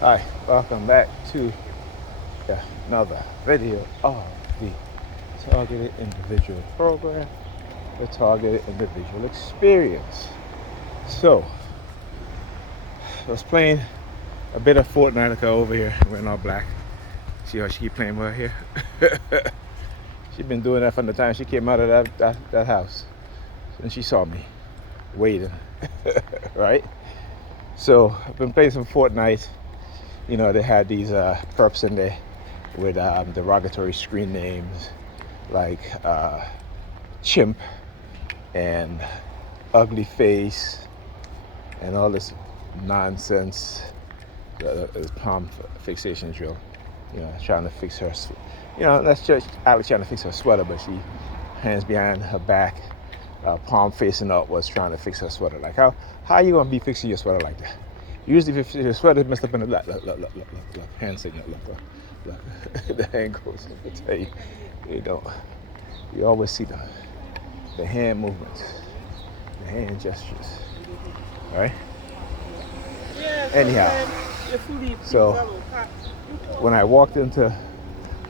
Hi, welcome back to another video of the Targeted Individual Program, the Targeted Individual Experience. So, I was playing a bit of Fortnite over here, wearing all black. See how she keep playing with her here? She's been doing that from the time she came out of that house. And she saw me waiting, right? So, I've been playing some Fortnite. You know, they had these perps in there with derogatory screen names like chimp and ugly face and all this nonsense. Palm fixation drill. You know, trying to fix her. You know, that's just Alex trying to fix her sweater, but she hands behind her back, palm facing up, was trying to fix her sweater. Like how you gonna be fixing your sweater like that? Usually, if your sweater's messed up in the look, hand signal, look, the hand goes. I tell you, you don't. You always see the hand movements, the hand gestures, right? Anyhow, so when I walked into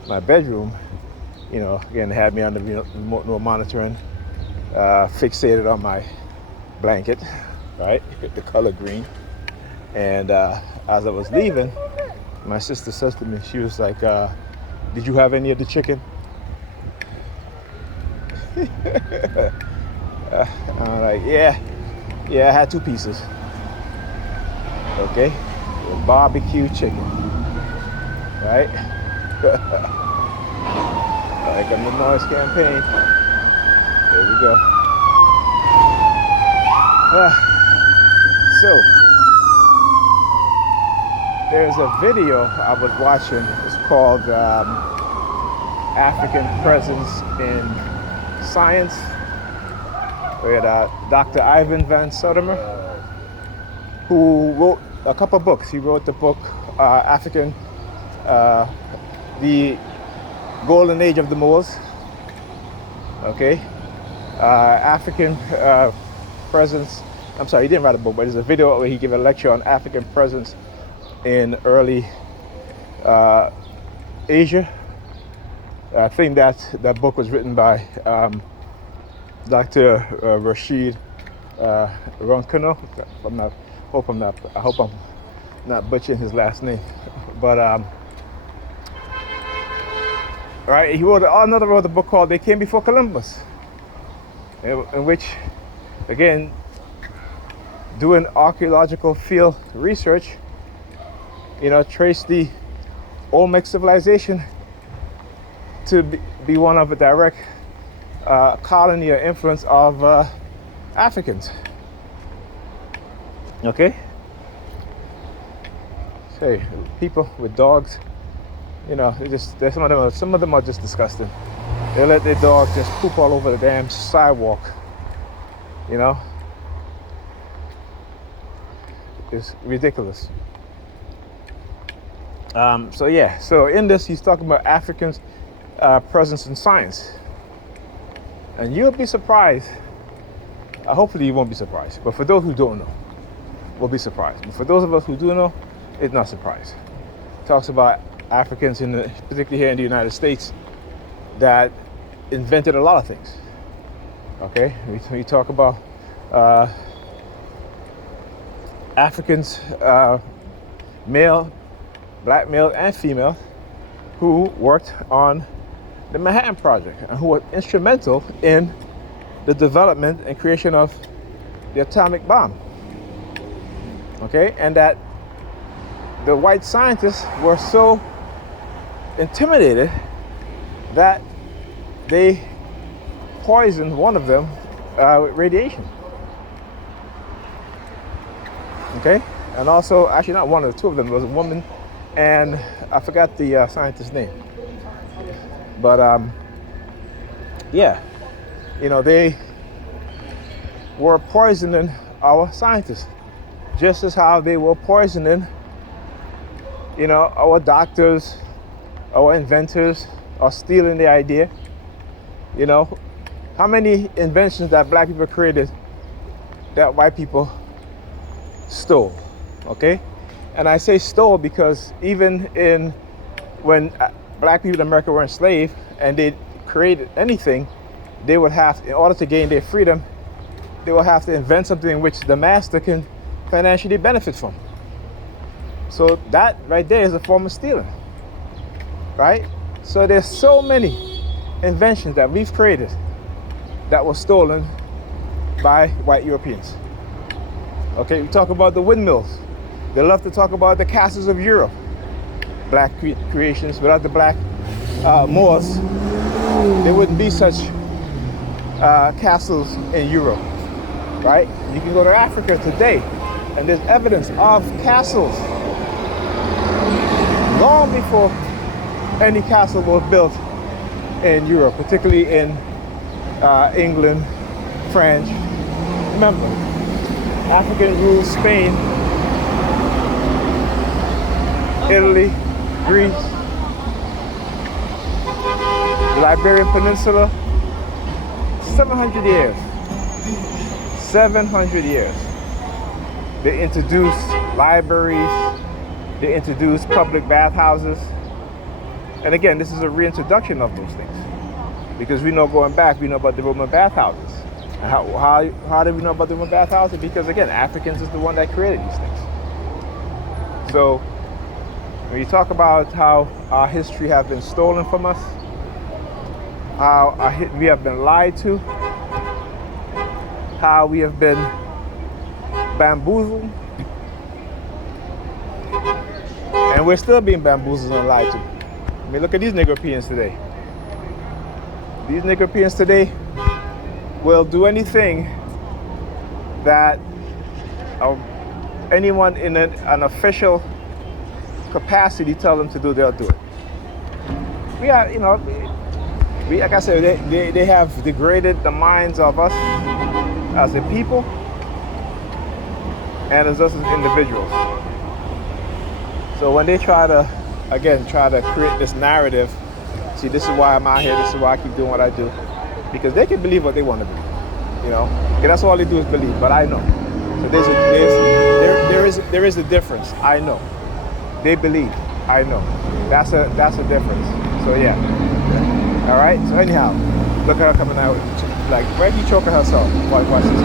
my bedroom, you know, again, they had me under remote monitoring, fixated on my blanket, right, the color green. And as I was leaving, my sister says to me, she was like, did you have any of the chicken? I'm like, yeah, I had 2 pieces. Okay, with barbecue chicken, right? Like on the noise campaign. There we go. So, there's a video I was watching. It's called African Presence in Science with Dr. Ivan Van Sertima, who wrote a couple books. He wrote the book African, the Golden Age of the Moors. Okay, African presence. I'm sorry, he didn't write a book, but there's a video where he gave a lecture on African presence in early Asia. I think that book was written by Dr. Rashid Roncono. I hope I'm not butchering his last name. But right, he wrote a book called They Came Before Columbus, in which, again, doing archaeological field research, you know, trace the Olmec civilization to be one of a direct colony or influence of Africans. Okay? Hey, people with dogs, you know, some of them are just disgusting. They let their dog just poop all over the damn sidewalk. You know? It's ridiculous. So in this, he's talking about Africans' presence in science. And you'll be surprised. Hopefully you won't be surprised. But for those who don't know, will be surprised. But for those of us who do know, it's not surprised. It talks about Africans, particularly here in the United States, that invented a lot of things. Okay? We talk about Africans, black male and female, who worked on the Manhattan Project and who were instrumental in the development and creation of the atomic bomb. Okay, and that the white scientists were so intimidated that they poisoned one of them with radiation. Okay, and also, actually not one of the 2 of them, it was a woman, and I forgot the scientist's name. But yeah, you know, they were poisoning our scientists, just as how they were poisoning, you know, our doctors, our inventors, or stealing the idea. You know, how many inventions that black people created that white people stole? Okay, And I say stole because even when black people in America were enslaved and they created anything, they would have, in order to gain their freedom, they will have to invent something in which the master can financially benefit from. So that right there is a form of stealing, right? So there's so many inventions that we've created that were stolen by white Europeans. Okay, we talk about the windmills. They love to talk about the castles of Europe. Black creations. Without the black Moors, there wouldn't be such castles in Europe, right? You can go to Africa today, and there's evidence of castles long before any castle was built in Europe, particularly in England, France. Remember, African ruled Spain, Italy, Greece, the Iberian Peninsula. 700 years. 700 years. They introduced libraries. They introduced public bathhouses. And again, this is a reintroduction of those things. Because we know going back, we know about the Roman bathhouses. How do we know about the Roman bathhouses? Because again, Africans is the one that created these things. So when you talk about how our history has been stolen from us, how we have been lied to, how we have been bamboozled, and we're still being bamboozled and lied to. I mean, look at these Negropeans today. These Negropeans today will do anything that anyone in an official capacity tell them to do, they'll do it. We are, like I said, they have degraded the minds of us as a people and as us as individuals. So when they try to create this narrative, see, this is why I'm out here, this is why I keep doing what I do, because they can believe what they want to believe, Okay, that's all they do is believe, but I know. So there is a difference. I know. They believe. I know. That's a difference. So yeah. All right. So anyhow, look at her coming out. Like, where are you choking herself? Watch this.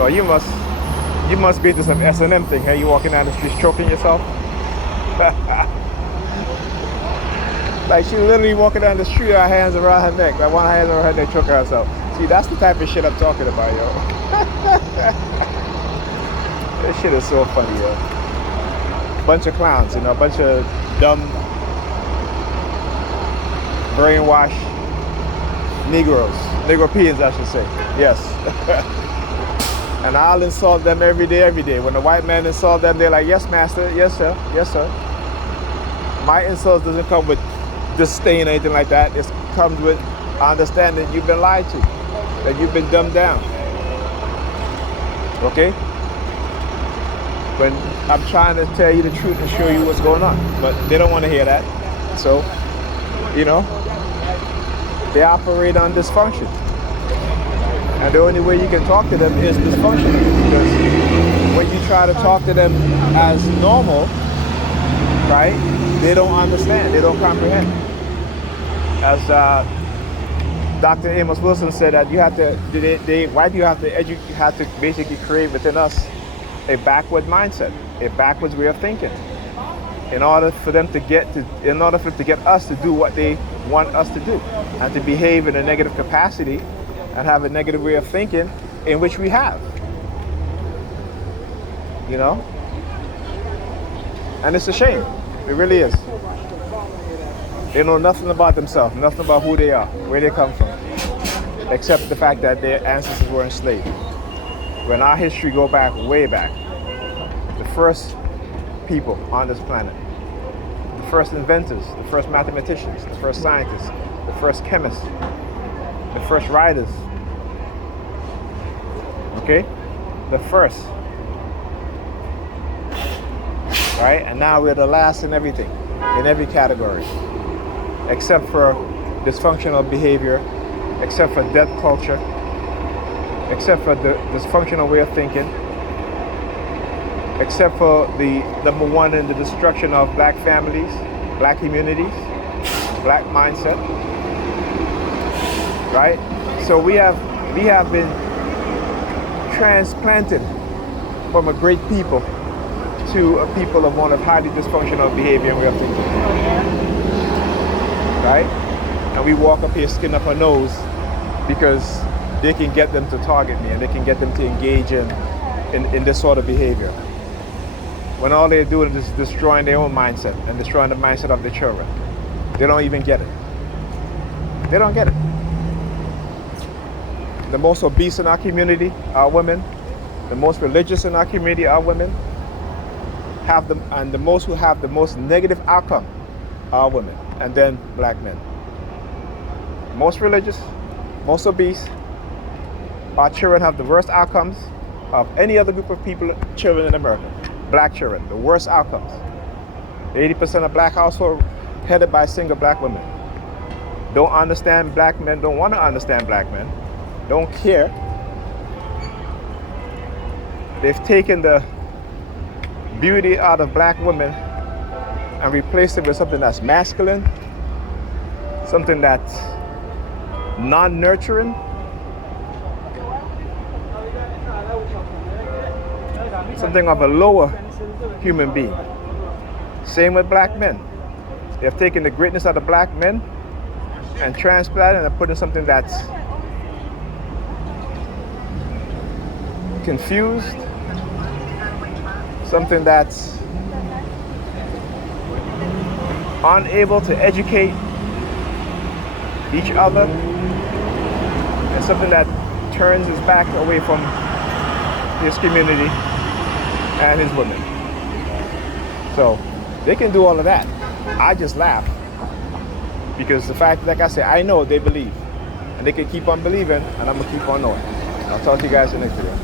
Oh, you must be into some S&M thing. Hey, you walking down the street choking yourself? Like, she literally walking down the street, her hands around her neck. Like, one hand around her neck, choking herself. See, that's the type of shit I'm talking about, yo. This shit is so funny, yo. Bunch of clowns, a bunch of dumb, brainwashed Negroes. Negropeans, I should say. Yes. And I'll insult them every day. When the white man insult them, they're like, yes, master, yes, sir, yes, sir. My insults doesn't come with disdain or anything like that. It comes with understanding you've been lied to, that you've been dumbed down. Okay? When I'm trying to tell you the truth and show you what's going on, but they don't want to hear that. So, they operate on dysfunction. And the only way you can talk to them is dysfunction. Because when you try to talk to them as normal, right, they don't understand, they don't comprehend. As Dr. Amos Wilson said, that you have to, white people have to basically create within us a backward mindset, a backwards way of thinking, in order for them to get us to do what they want us to do, and to behave in a negative capacity and have a negative way of thinking in which we have. And it's a shame. It really is. They know nothing about themselves, nothing about who they are, where they come from, except the fact that their ancestors were enslaved. When our history go back, way back, the first people on this planet, the first inventors, the first mathematicians, the first scientists, the first chemists, the first writers, okay? The first. Right? And now we're the last in everything, in every category, except for dysfunctional behavior, except for death culture, except for the dysfunctional way of thinking, except for the number one in the destruction of black families, black communities, black mindset, right? So we have been transplanted from a great people to a people of one of highly dysfunctional behavior and way of thinking, right? And we walk up here, skin up our nose, because they can get them to target me and they can get them to engage in this sort of behavior. When all they're doing is destroying their own mindset and destroying the mindset of their children. They don't even get it. They don't get it. The most obese in our community are women. The most religious in our community are women. And the most who have the most negative outcome are women, and then black men. Most religious, most obese. Our children have the worst outcomes of any other group of people, children in America. Black children, the worst outcomes. 80% of black households headed by single black women. Don't understand black men, don't want to understand black men, don't care. They've taken the beauty out of black women and replaced it with something that's masculine, something that's non-nurturing, something of a lower human being. Same with black men. They've taken the greatness out of black men and transplanted and put in something that's confused, something that's unable to educate each other, and something that turns his back away from his community and his women. So they can do all of that. I just laugh because the fact, like I said, I know they believe and they can keep on believing, and I'm gonna keep on knowing. I'll talk to you guys in the next video.